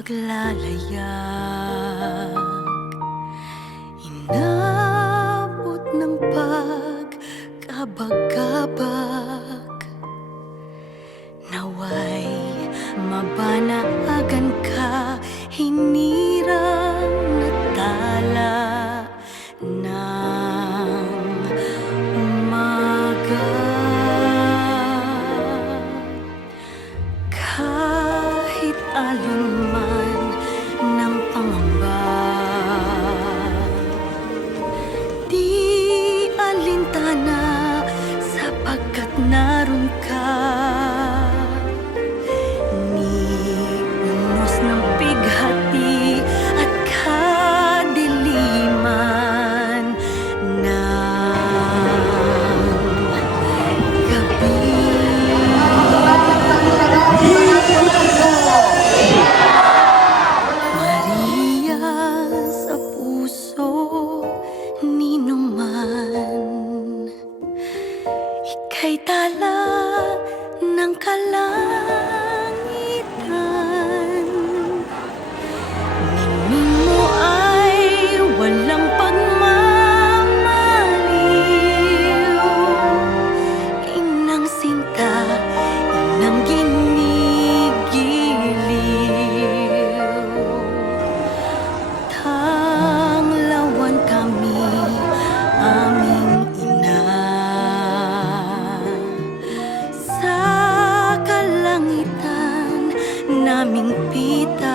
paglalayag, inabot ng pagkabag-kabag. Naway mabanahagan ka, hinirang natala ng umaga. Kahit alon man ng pangamba, di alintana sapagkat naroon ka. Ni unos ng pighati at kadiliman ng gabi. Maria sa puso ninuman, ika'y tala ng kalangitan. Ningning mo ay walang pagmamaliw, inang sinta, inang ginigiliw. Tanglawan kami, aming ina, sa kalangitan naming pita.